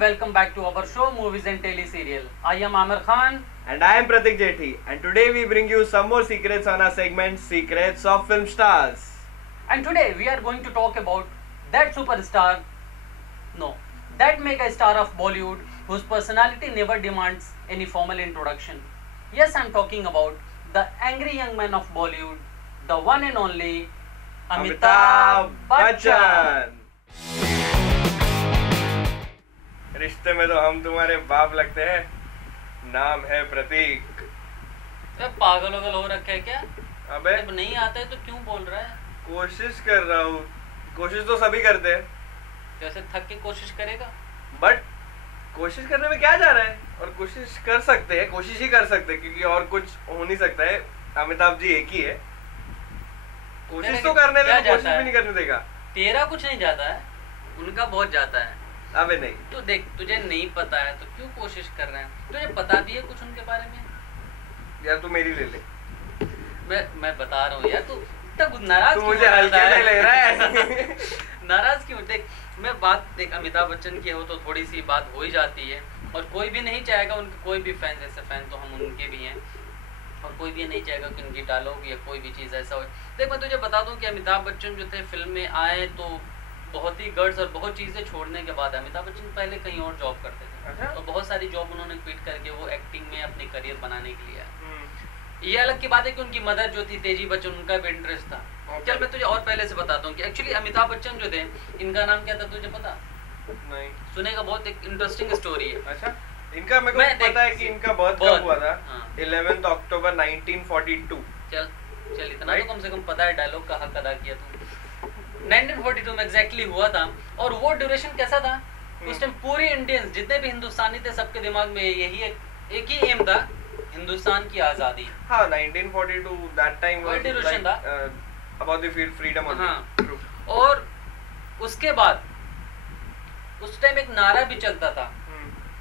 welcome back to our show Movies and Tele-Serial. I am Amir Khan. And I am Pratik Jethi. And today we bring you some more secrets on our segment Secrets of Film Stars. And today we are going to talk about that superstar, that mega star of Bollywood whose personality never demands any formal introduction. Yes, I am talking about the angry young man of Bollywood, the one and only Amitabh Bachchan. रिश्ते में तो हम तुम्हारे बाप लगते हैं, नाम है प्रतीक। पागल वगल हो रखा है क्या? अबे जब नहीं आता है तो क्यों बोल रहा है? कोशिश कर रहा हूँ। कोशिश तो सभी करते हैं। जैसे थक के कोशिश करेगा? बट कोशिश करने में क्या जा रहा है? और कोशिश कर सकते हैं, कोशिश ही कर सकते हैं, क्योंकि और कुछ हो नहीं सकता है। अमिताभ जी एक ही है। कोशिश तो करने दे, कोशिश भी नहीं करने देगा। तेरा कुछ नहीं जाता है, उनका बहुत जाता है। अबे नहीं, तो देख, तुझे नहीं पता है तो क्यों कोशिश कर रहे हैं? तुझे पता भी है कुछ उनके बारे में? यार तू मेरी ले ले। मैं बता रहा हूँ यार, तू तब नाराज क्यों मुझे हल्के में ले रहा है? नाराज क्यों? देख अमिताभ बच्चन की हो तो थोड़ी सी बात हो ही जाती है, और कोई भी नहीं चाहेगा उनके, कोई भी फैन, जैसे फैन तो हम उनके भी हैं, और कोई भी नहीं चाहेगा कि उनकी डायलॉग या कोई भी चीज़ ऐसा हो। देख मैं तुझे बता दूं कि अमिताभ बच्चन जो थे फिल्म में आए तो बहुत ही गट्स और बहुत चीज़ें छोड़ने के बाद, अमिताभ बच्चन पहले कहीं और जॉब करते थे, तो बहुत सारी जॉब उन्होंने क्विट करके वो एक्टिंग में अपनी करियर बनाने के लिए आए। ये अलग की बात है कि उनकी मदर जो थी तेजी बच्चन, उनका भी इंटरेस्ट था। चल मैं तुझे और पहले से बताता हूँ कि एक्चुअली अमिताभ बच्चन जो थे, इनका नाम क्या था तुझे पता? नहीं। सुनेगा, बहुत एक इंटरेस्टिंग स्टोरी है। अच्छा, इनका मेरे को पता है कि इनका बर्थ कब हुआ था। 11 अक्टूबर 1942। चल इतना तो कम से कम पता है, डायलॉग का हक अदा किया तू। 1942 में एग्जैक्टली हुआ था, और वो ड्यूरेशन कैसा था? उस टाइम पूरे इंडियंस जितने भी हिंदुस्तानी थे, सबके दिमाग में यही एक ही एम था, हिंदुस्तान की आजादी। हाँ, 1942 दैट टाइम वाज ड्यूरेशन था अबाउट द फ्रीडम ओनली। हाँ, और उसके बाद उस टाइम एक नारा भी चलता था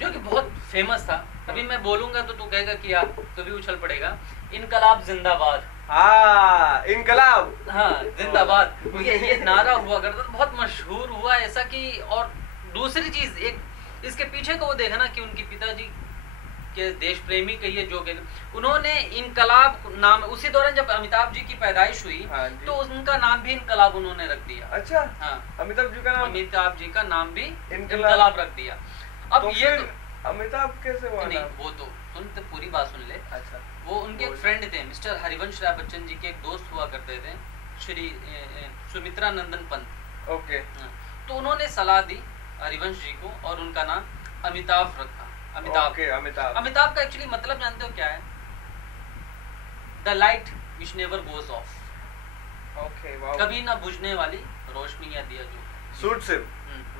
जो कि बहुत फेमस था। अभी मैं बोलूंगा तो तू कहेगा कि यार तो भी उछल पड़ेगा, इनकलाब जिंदाबाद। हाँ, इनकलाब, हाँ जिंदाबाद, ये नारा हुआ करता था, बहुत मशहूर हुआ ऐसा कि। और दूसरी चीज एक इसके पीछे को वो देखा ना कि उनके पिताजी के देश प्रेमी कहिए जो के, उन्होंने इनकलाब नाम, उसी दौरान जब अमिताभ जी की पैदाइश हुई तो उनका नाम भी इनकलाब उन्होंने रख दिया। अच्छा, हाँ, अमिताभ जी का नाम, अमिताभ जी का नाम भी इनकलाब रख दिया। अब तो ये अमिताभ कैसे हुआ? नहीं, वो तो सुन, तो पूरी बात सुन ले। अच्छा, वो उनके एक फ्रेंड थे, मिस्टर हरिवंश राय बच्चन जी के एक दोस्त हुआ करते थे, श्री सुमित्रा नंदन पंत। ओके। तो उन्होंने सलाह दी हरिवंश जी को, और उनका नाम अमिताभ रखा। अमिताभ अमिताभ का एक्चुअली मतलब जानते हो क्या है? The light which never goes off. Okay, wow. कभी ना बुझने वाली रोशनी या दिया जो सूट्स हिम,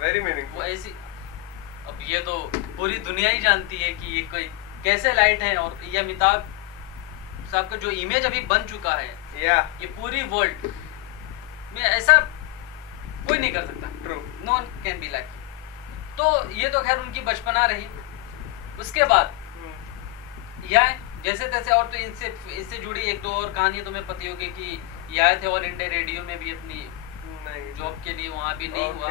वेरी मीनिंगफुल। वो ऐसी, अब ये तो पूरी दुनिया ही जानती है कि ये कोई कैसे लाइट है, और ये अमिताभ साहब का जो इमेज अभी बन चुका है, ये पूरी वर्ल्ड में ऐसा कोई नहीं कर सकता। True, no one can be like. तो ये तो खैर उनकी बचपना रही। उसके बाद यह जैसे तैसे, और तो इससे जुड़ी एक दो और कहानियां तुम्हें पता होगी कि ये आए थे ऑल इंडिया रेडियो में भी अपनी जॉब के लिए, वहाँ भी नहीं हुआ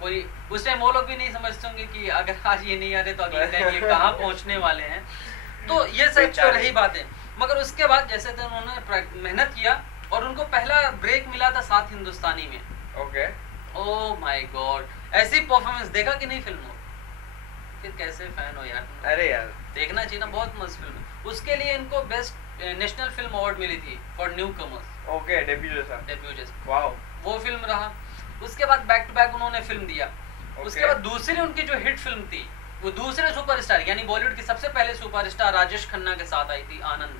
कोई। उस टाइम वो लोग भी नहीं समझते होंगे कि अगर आज ये नहीं आ रहे तो अगले टाइम ये कहाँ पहुँचने वाले हैं। तो ये सब तो रही बात है, मगर उसके बाद जैसे थे उन्होंने मेहनत किया, और उनको पहला ब्रेक मिला था साथ हिंदुस्तानी में। ओके। ओह माय गॉड, ऐसी परफॉर्मेंस देखा कि नहीं फिल्म? फिर कैसे फैन हो यार? अरे यार देखना चाहिए ना, बहुत मस्त फिल्म है। उसके लिए इनको बेस्ट नेशनल फिल्म अवार्ड मिली थी for new commerce. Okay, debut जैसा। वाओ, वो फिल्म रहा। उसके बाद बैक टू बैक उन्होंने फिल्म दिया। उसके बाद दूसरी उनकी जो हिट फिल्म थी, वो दूसरे सुपरस्टार यानी बॉलीवुड की सबसे पहले सुपरस्टार राजेश खन्ना के साथ आई थी, आनंद।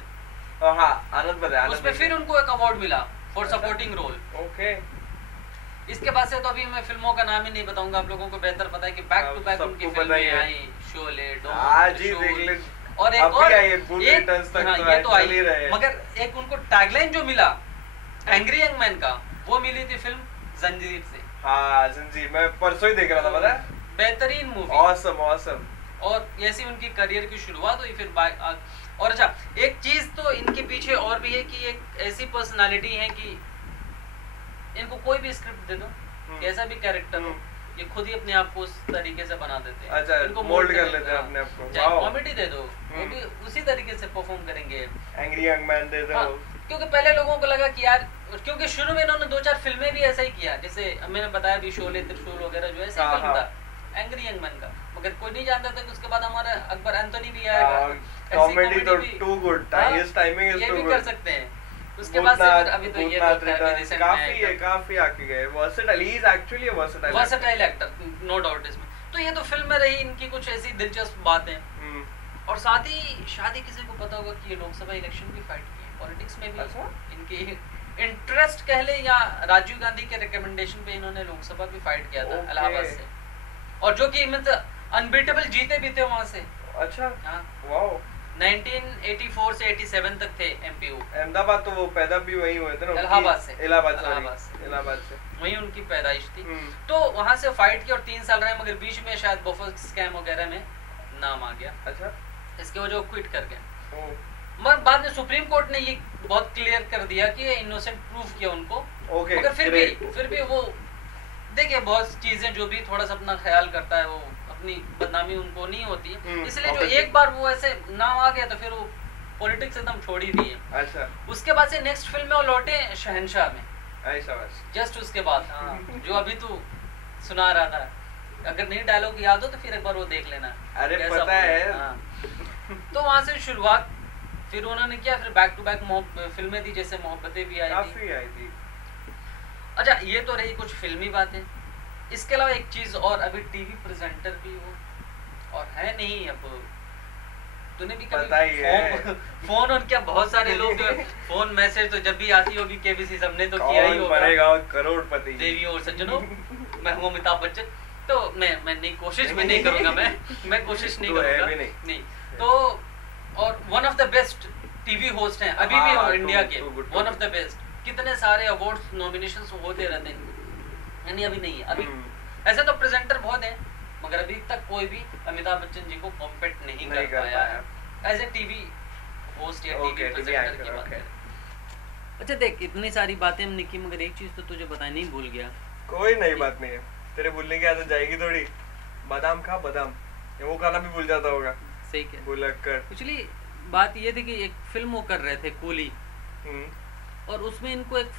हाँ, आनंद बताया। उसमें फिर उनको एक अवार्ड मिला फॉर सपोर्टिंग रोल। ओके। इसके बाद से तो अभी मैं फिल्मों का नाम ही नहीं बताऊंगा, आप लोगों को बेहतर पता है कि बैक टू बैक उनकी फिल्में आई, शोले, आज ही देख ले, और एक और ये तो आई, मगर एक उनको टैगलाइन जो मिला एंग्री यंग मैन का, वो मिली थी फिल्म जंजीर से। हाँ, जंजीर मैं परसों ही देख रहा था, पता है? बेहतरीन मूवी, ऑसम। और ऐसी उनकी करियर की शुरुआत हुई फिर। और अच्छा, एक चीज तो इनके पीछे और भी है कि एक ऐसी पर्सनालिटी है कि इनको कोई भी स्क्रिप्ट दे दो, कैसा भी कैरेक्टर हो, ये खुद ही अपने आप को उस तरीके से बना देते हैं। अच्छा, इनको मोल्ड कर लेते हैं अपने आप को। वाओ, कॉमेडी दे दो वो भी उसी तरीके से परफॉर्म करेंगे। एंग्री यंग मैन दे दो। क्योंकि पहले लोगों को लगा कि यार, क्योंकि शुरू में इन्होंने 2-4 फिल्में भी ऐसा ही किया, जैसे मैंने बताया भी शोले त्रिशूल वगैरह जो ऐसे फिल्म था एंग्री यंग मैन का, मगर कोई नहीं जानता था कि उसके बाद हमारा अकबर एंथोनी भी आएगा। कॉमेडी तो too good, timing is too good, ये भी कर सकते हैं। उसके बाद से फिर अभी तो ये काफी आके गए। Versatile, he is actually a versatile actor, no doubt इसमें। तो ये तो फिल्म में रही इनकी कुछ ऐसी दिलचस्प बातें। और साथ ही शादी किसी को पता होगा कि ये लोकसभा इलेक्शन भी फाइट किए, पॉलिटिक्स में भी इनकी इंटरेस्ट कह ले, या राजीव गांधी के रिकमेंडेशन पे इन्होंने लोकसभा भी फाइट किया था इलाहाबाद से, और जो कि मतलब अनबीटेबल जीते भी थे वहां से। अच्छा, हाँ, वाओ। 1984 से 87 तक थे एमपी। अहमदाबाद तो वो पैदा भी वही हुए थे ना, इलाहाबाद से वही उनकी पैदाइश थी। तो वहां से फाइट की और 3 साल रहे, मगर बीच में शायद बोफोर्स स्कैम वगैरह में नाम आ गया। अच्छा, इसके वजह वो क्विट कर गए। मगर बाद में सुप्रीम कोर्ट ने ये बहुत क्लियर कर दिया कि ये इनोसेंट प्रूफ किया उनको। मगर फिर भी वो देखिए, बहुत चीजें जो भी थोड़ा सा अपना ख्याल करता है, वो अपनी बदनामी उनको नहीं होती है, इसलिए जो एक बार वो ऐसे नाम आ गया तो फिर वो पॉलिटिक्स एकदम छोड़ ही दिए। अच्छा, उसके बाद से नेक्स्ट फिल्म में वो लौटे शहंशाह में, ऐसा बस जस्ट उसके बाद। हाँ, जो अभी तू सुना रहा था, अगर नहीं डायलॉग याद हो तो फिर एक बार वो देख लेना। अरे पता है। हाँ। तो वहां से शुरुआत, फिर उन्होंने किया, फिर बैक टू बैक फिल्में दी, जैसे मोहब्बतें भी आई थी। अच्छा, ये तो रही कुछ फिल्मी बातें। इसके अलावा एक चीज और, अभी टीवी प्रेजेंटर भी हो और है नहीं। अब तूने भी कभी फोन और क्या, बहुत सारे लोग फोन मैसेज तो जब भी आती होगी केबीसी, सबने तो किया ही होगा। करोड़पति देवी और सज्जनों, मैं हूँ अमिताभ बच्चन। तो मैं नहीं, कोशिश भी नहीं करूंगा, मैं कोशिश नहीं करूंगा नहीं तो। और one of the best TV host हैं अभी भी हो इंडिया के, वन ऑफ द बेस्ट। कितने सारे अवार्ड्स नॉमिनेशंस होते रहते हैं, यानी अभी नहीं है। अभी ऐसे तो प्रेजेंटर बहुत हैं, मगर अभी तक कोई भी अमिताभ बच्चन जी को कॉम्पीट नहीं कर पाया है एज ए टीवी होस्ट या टीवी प्रेजेंटर की बात करें। अच्छा देख, इतनी सारी बातें हमने की, मगर एक चीज तो तुझे बताना नहीं भूल गया। कोई नई बात नहीं है, तेरे भूलने की आदत जाएगी थोड़ी। बादाम खा, बादाम वो खाना भी भूल जाता होगा। सही क्या भूलक्कड़। पिछली बात ये थी कि एक फिल्म वो कर रहे थे कूली, और उसमें इनको एक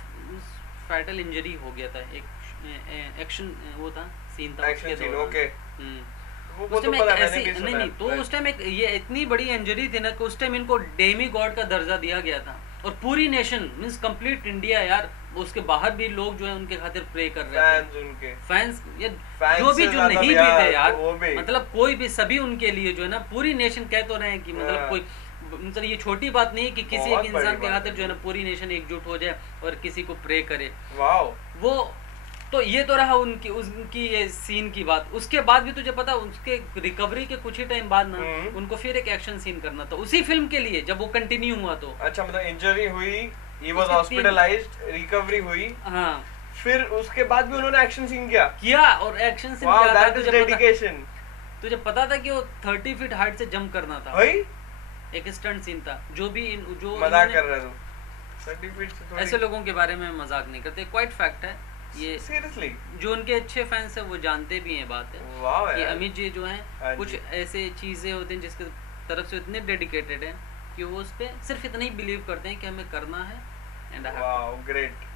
फैटल इंजरी हो गया था। एक एक्शन वो था, सीन था उसके दौरान। ओके। उस टाइम एक ऐसी नहीं तो उस टाइम एक ये इतनी बड़ी इंजरी थी ना कि उस टाइम इनको डेमी गॉड का दर्जा दिया गया था, और पूरी नेशन मींस कंप्लीट इंडिया यार, उसके बाहर भी लोग जो है उनके खातिर प्रे कर रहे थे। उनके फैंस जो भी जो नहीं भी थे यार, मतलब कोई भी, सभी उनके लिए जो है ना, पूरी नेशन कह तो रहे हैं कि मतलब कोई, मतलब ये छोटी बात नहीं है कि किसी एक इंसान के खातिर जो है ना पूरी नेशन एकजुट हो जाए और किसी को प्रे करे। वाओ। वो तो ये तो रहा उनकी ये सीन की बात। उसके बाद भी तुझे पता, उसके रिकवरी के कुछ ही टाइम बाद ना उनको फिर एक एक्शन सीन करना था उसी फिल्म के लिए, जब वो कंटिन्यू हुआ तो। अच्छा, मतलब इंजरी हुई, ही वाज हॉस्पिटलाइज्ड, रिकवरी हुई। हाँ, फिर उसके बाद भी उन्होंने एक्शन सीन किया और एक्शन सीन किया था। That is dedication. तुझे पता था कि वो 30 फीट हाइट से जंप करना था भाई? एक स्टंट सीन था, जो भी जो मजाक कर रहा है तू। 30 फीट से थोड़ी। ऐसे लोगों के बारे में मजाक नहीं करते, क्वाइट फैक्ट है ये। सीरियसली, जो उनके अच्छे फैंस हैं वो जानते भी हैं बात है कि अमित जी जो हैं कुछ ऐसे चीजें होती हैं जिसके तरफ से इतने डेडिकेटेड हैं कि वो उस पे सिर्फ इतना ही बिलीव करते हैं कि हमें करना है and I have to. Great.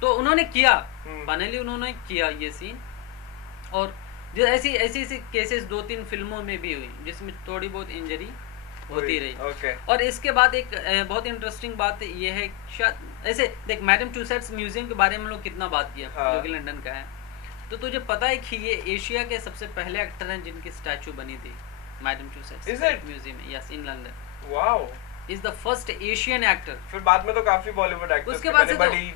तो उन्होंने किया, फाइनली उन्होंने किया ये सीन। और जो ऐसी केसेस 2-3 फिल्मों में भी हुई जिसमें थोड़ी बहुत इंजरी होती रही। और इसके बाद एक बहुत इंटरेस्टिंग बात ये है, शायद ऐसे देख, मैडम टूसैड्स म्यूजियम के बारे में लोग कितना बात किया, जो कि लंदन का है। तो तुझे पता है कि ये एशिया के सबसे पहले एक्टर हैं जिनकी स्टैचू बनी थी मैडम टूसैड्स म्यूजियम में। Yes, in London. Wow. Is the first Asian actor. फिर बाद में तो काफी बॉलीवुड एक्टर्स उसके बाद से बड़ी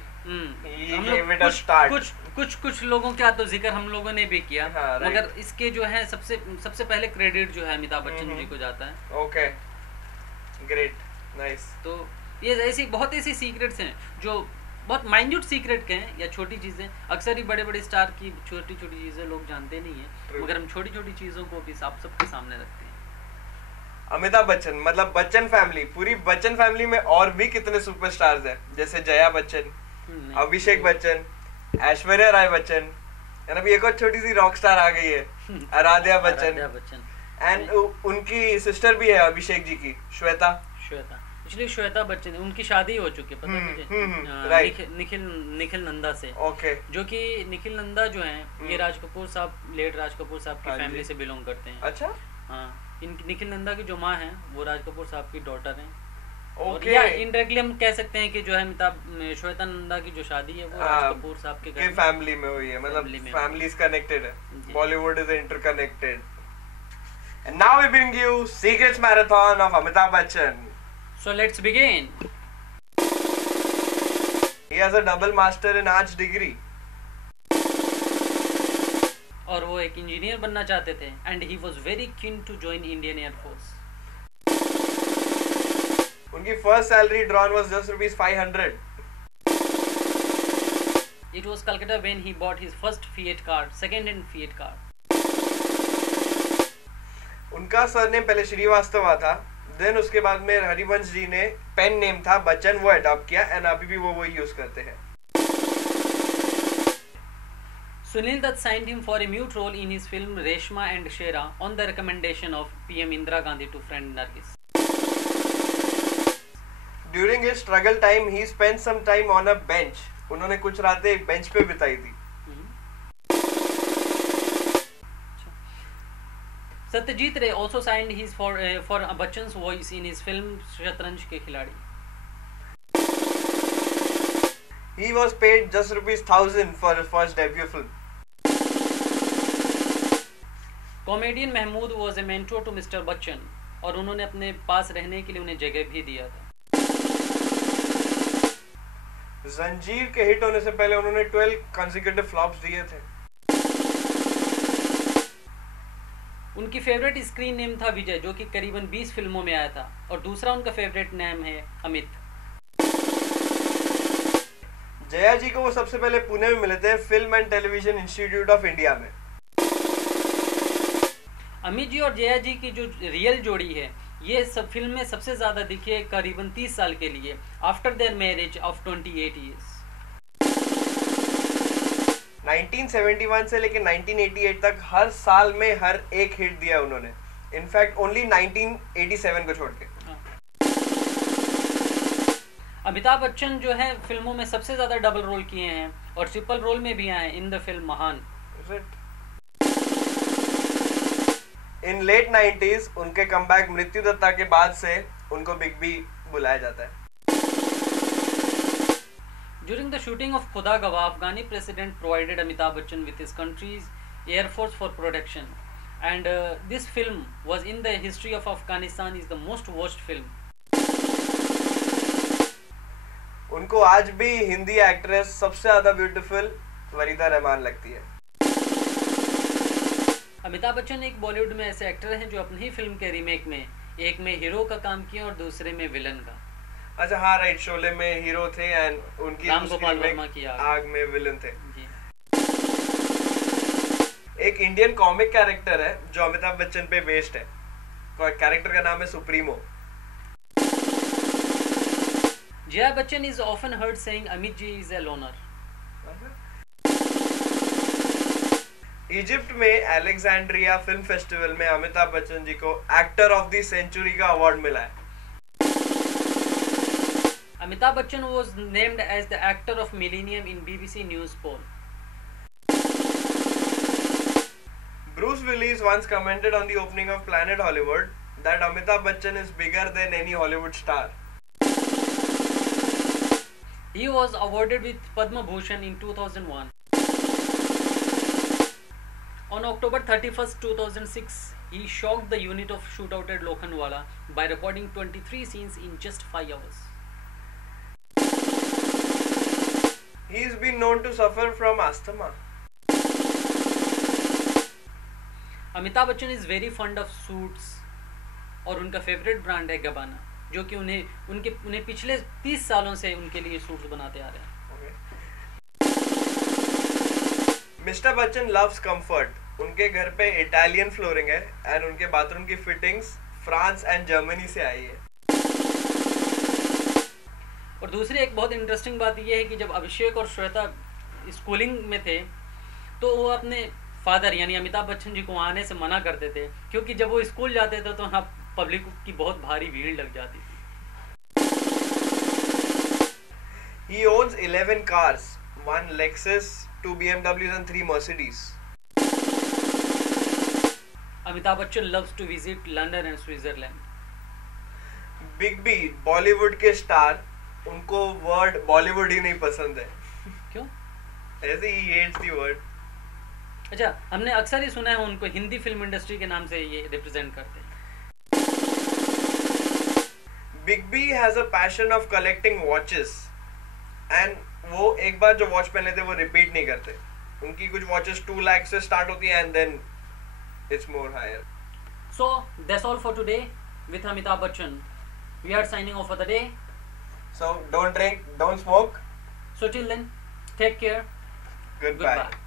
कुछ लोगों का तो जिक्र हम लोगों ने भी किया। मगर इसके जो है सबसे पहले क्रेडिट जो है अमिताभ बच्चन जी को जाता है। Okay, great, nice. तो ये ऐसी बहुत ऐसी सीक्रेट्स हैं जो बहुत माइन्यूट सीक्रेट के हैं या छोटी चीजें। अक्सर ही बड़े बड़े स्टार की छोटी छोटी चीजें लोग जानते नहीं है, मगर हम छोटी छोटी चीजों को भी आप सबके सामने रखते हैं। अमिताभ बच्चन मतलब बच्चन फैमिली, पूरी बच्चन फैमिली में और भी कितने सुपरस्टार्स हैं, जैसे जया बच्चन, अभिषेक बच्चन, ऐश्वर्या राय बच्चन, एंड अभी एक और छोटी सी रॉक स्टार आ गई है, आराध्या बच्चन। एंड उनकी सिस्टर भी है अभिषेक जी की, श्वेता। एक्चुअली श्वेता बच्चन, उनकी शादी हो चुकी है पता है मुझे, निखिल नंदा से। ओके। जो कि निखिल नंदा जो हैं ये राज कपूर साहब, लेट राज कपूर साहब की फैमिली से बिलोंग करते हैं। अच्छा। हाँ, निखिल नंदा की जो माँ है वो राज कपूर साहब की डॉटर है। ओके। या इनडायरेक्टली हम कह सकते हैं कि जो है श्वेता नंदा की जो शादी है वो राज कपूर साहब के घर फैमिली में हुई है, मतलब फैमिलीज कनेक्टेड है, Bollywood is interconnected. And now we bring you secrets marathon of Amitabh Bachchan. So let's begin. He has a double master in arts degree. और वो एक इंजीनियर बनना चाहते थे and he was very keen to join Indian Air Force. उनकी first salary drawn was just ₹500. It was Calcutta when he bought his first Fiat car, second-hand Fiat car. उनका surname पहले श्रीवास्तव था, देन उसके बाद में हरिवंश जी ने पेन नेम था बच्चन, वो अडॉप्ट किया एंड अभी भी वो यूज करते हैं। Sunil Dutt signed him for a mute role in his film Reshma and Shera on the recommendation of PM Indira Gandhi to friend Nargis. During his struggle time, he spent some time on a bench. उन्होंने कुछ रातें एक bench पे बिताई थी। Satyajit Ray also signed his for Bachchan's voice in his film शतरंज के खिलाड़ी. He was paid just ₹1,000 for his first debut film. Comedian Mahmood was a mentor to Mr. Bachchan और उन्होंने अपने पास रहने के लिए उन्हें जगह भी दिया था। जंजीर के हिट होने से पहले उन्होंने 12 consecutive flops दिए थे। उनकी फेवरेट स्क्रीन नेम था विजय, जो कि करीबन 20 फिल्मों में आया था, और दूसरा उनका फेवरेट नेम है अमित। जया जी को वो सबसे पहले पुणे में मिले थे, film and television institute of India में। अमित जी और जया जी की जो रियल जोड़ी है ये सब फिल्म में सबसे ज्यादा दिखी है करीबन 30 साल के लिए, after their marriage of 28 years. 1971 से लेकर 1988 तक हर साल में हर एक हिट दिया उन्होंने, इनफैक्ट ओनली 1987 को छोड़ के। अमिताभ बच्चन जो है फिल्मों में सबसे ज्यादा डबल रोल किए हैं और ट्रिपल रोल में भी आए इन द फिल्म महान। इन लेट 90s उनके कमबैक मृत्यु दत्ता के बाद से उनको बिग बी बुलाया जाता है। During the shooting of Khuda Gawah, Afghani president provided Amitabh Bachchan with his country's air force for protection, and this film was in the history of Afghanistan is the most watched film. उनको आज भी Hindi actress सबसे ज्यादा beautiful वरीदा Rahman लगती है। अमिताभ बच्चन एक बॉलीवुड में ऐसे एक्टर हैं जो अपनी ही फिल्म के रीमेक में एक में हीरो का काम किया और दूसरे में विलन का। अच्छा हाँ राइट, शोले में हीरो थे एंड उनकी राम गोपाल वर्मा की आग में विलन थे। एक इंडियन कॉमिक कैरेक्टर है जो अमिताभ बच्चन पे बेस्ड है, कैरेक्टर का नाम है supremo. Jaya Bachchan is often heard saying Amit ji is a loner. Egypt में अलेक्जेंड्रिया फिल्म फेस्टिवल में अमिताभ बच्चन जी को एक्टर ऑफ द सेंचुरी का अवार्ड मिला है। Amitabh Bachchan was named as the actor of millennium in BBC News poll. Bruce Willis once commented on the opening of Planet Hollywood that Amitabh Bachchan is bigger than any Hollywood star. He was awarded with Padma Bhushan in 2001. On October 31st, 2006, he shocked the unit of shootout at Lokhandwala by recording 23 scenes in just 5 hours. He's been known to suffer from asthma. Amitabh Bachchan is very fund of suits और उनका favourite brand है गबाना, जो कि उन्हें पिछले 30 सालों से उनके लिए सूट्स बनाते आ रहे हैं। Mister Bachchan loves comfort. उनके घर पे इटालियन फ्लोरिंग है एंड उनके बाथरूम की फिटिंग्स फ्रांस एंड जर्मनी से आई है। और दूसरी एक बहुत इंटरेस्टिंग बात यह है कि जब अभिषेक और श्वेता स्कूलिंग में थे तो वो अपने फादर यानी अमिताभ बच्चन जी को आने से मना करते थे, क्योंकि जब वो स्कूल जाते थे तो वहाँ पब्लिक की बहुत भारी भीड़ लग जाती थी। He owns 11 cars, 1 Lexus, 2 BMWs and 3 Mercedes. Amitabh Bachchan loves to visit London and Switzerland. Big B Bollywood के स्टार, उनको वर्ड बॉलीवुड ही नहीं पसंद है। क्यों? ऐसे ही हेट्स द वर्ड। अच्छा, हमने अक्सर ही सुना है उनको हिंदी फिल्म इंडस्ट्री के नाम से ये रिप्रेजेंट करते हैं। Big B has a passion of collecting watches and वो एक बार जो वॉच पहन लेते वो रिपीट नहीं करते। उनकी कुछ वॉचेस 2 लाख से स्टार्ट होती है and then it's more higher. So that's all for today with Amitabh Bachchan. We are signing off for the day. So don't drink, don't smoke. So till then, take care. Goodbye. Goodbye.